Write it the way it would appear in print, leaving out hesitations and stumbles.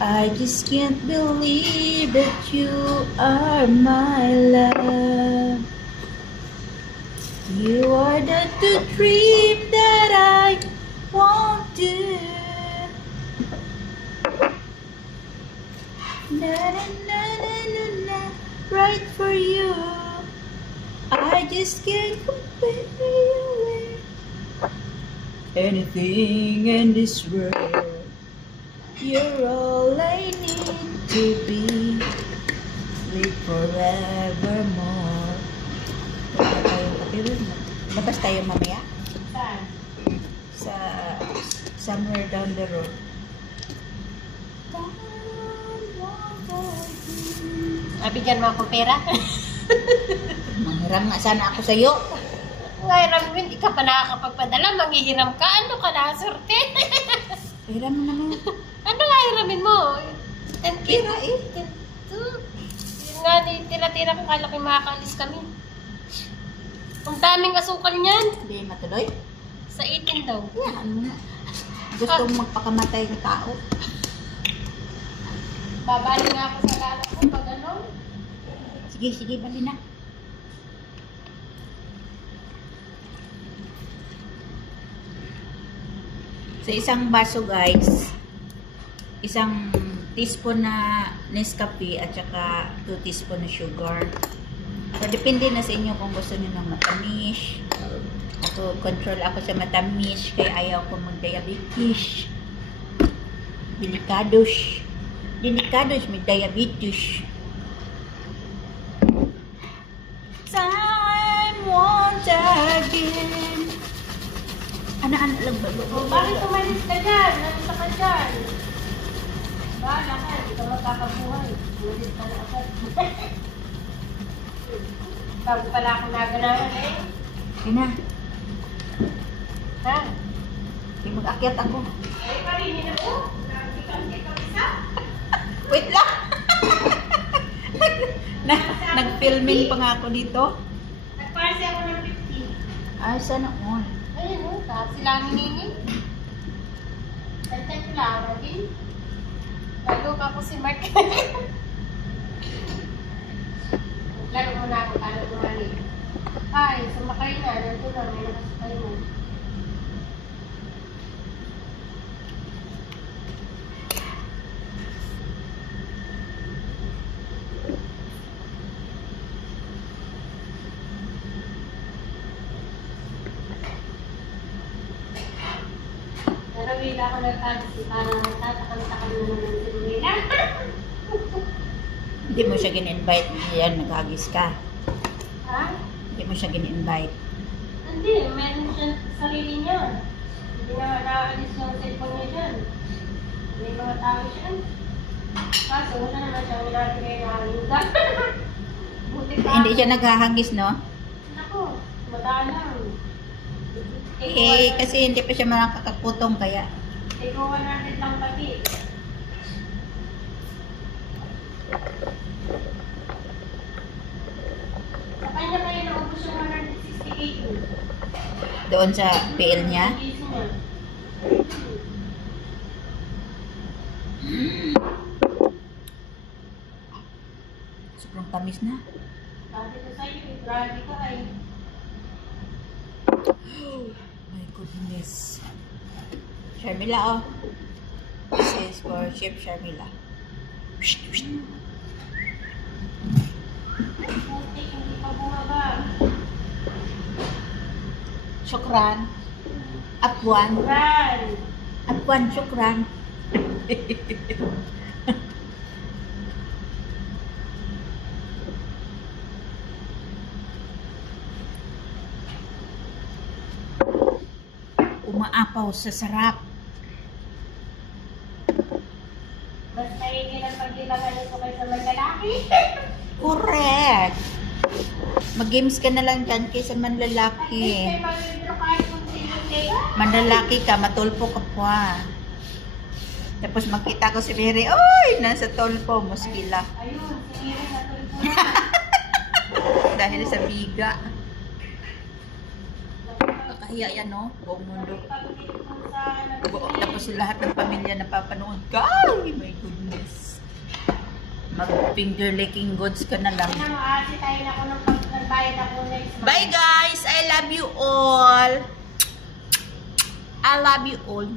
I just can't believe that you are my love. You are the dream that I wanted. Na na na na na na, right for you. I just can't compare you with anything in this world. You're all I need to be, live forevermore. Wala tayong kapiro. Labas tayo mamaya? Saan? Sa somewhere down the road. Nabigyan mo akong pera? Manghiram nga sana ako sa'yo. Ngayon, hindi ka pa nakakapagpadala. Manghihiram ka. Ano ka na, surte? Hiram mo naman. Ano nga hiramin mo? 10K? Tira eh. 10. Yun nga, tira-tira ko. Kala ko makakalis kami. Ang daming asukal niyan. Hindi matuloy. Sa 18 daw. Yan mo nga. Gusto mong magpakamatay ng tao. Babali nga ako sa lalo ko pag ano. Sige, sige, bali na. Sa isang baso guys, isang teaspoon na Nescafe at saka 2 teaspoon na sugar. So, depende na sa inyo kung gusto niyo ng matamis. Ako, control ako sa matamis kaya ayaw ko mag-diabetes. Delikados. Delikados, may diabetes. Time once again. Ana-ana lang ba? Bakit umalis ka dyan? Nalisa ka dyan? Bahala ka, hindi ka magkakabuhay. Umalis ka na agad. Bago pala ako naganahan eh. Kaya na, Ha? di mag-akyat ako. Ay, parinin ako. Hindi ka isa. Wait lang! Nag-filming pa nga ako dito. Nagparsi ako ng 50. Ay, sana all. Ayun o, tapos sila minini. Tantan ko lang din. Lalo ka ko si Mark. Laro mo na ako, paano kumali. Ay, sumakay na. Nandun na, may nakasakay mo. Narawila ako nag-taxi para tatakal-takal na naman si Lumila. Hindi mo siya gin-invite. Yan, nag-agis ka. Ha? Hindi mo siya gin-invite. Hindi, meron siya sa sarili niya. Hindi na nakaalis yung cellphone niya dyan. May mga tao siya. Kaso, wala naman siya nilagay na hanggang. Buti pa. Hindi siya naghahagis, no? Ako, madalang. Eh, kasi hindi pa siya makakaputong kaya. Ikaw 100 lang pati. Sa kanya kaya naubos yung 168 yun. Doon sa PL niya. Gising niya. Sobrang tamis na. Sabi ko sa'yo, grabe ka ay. My goodness. Sharmila, oh. This is for Chef Sharmila. Putik, hindi pa bumaba. Shukran. Apwan. Ran! Apwan, shukran. Umaapaw sa sarap. Mas maigil ang pagdilangan nito kaysa maglalaki. Correct. Mag-games ka na lang dyan kaysa At least manlalaki. may mag-withdraw kahit kung sino kayo. Manlalaki ka, matulpo ka pa. Tapos makita ko si Mary, oy, nasa tulpo, muskila. Ayun, sinira na tuloy po. Dahil sa biga. Kakahiya yan, no? Buong mundo. Tapos lahat ng pamilya napapanood ka. Ay, my goodness. finger licking goods ka na lang. Kaya maasi tayo na ako nung nagbayad ako next month. Bye guys! I love you all! I love you all.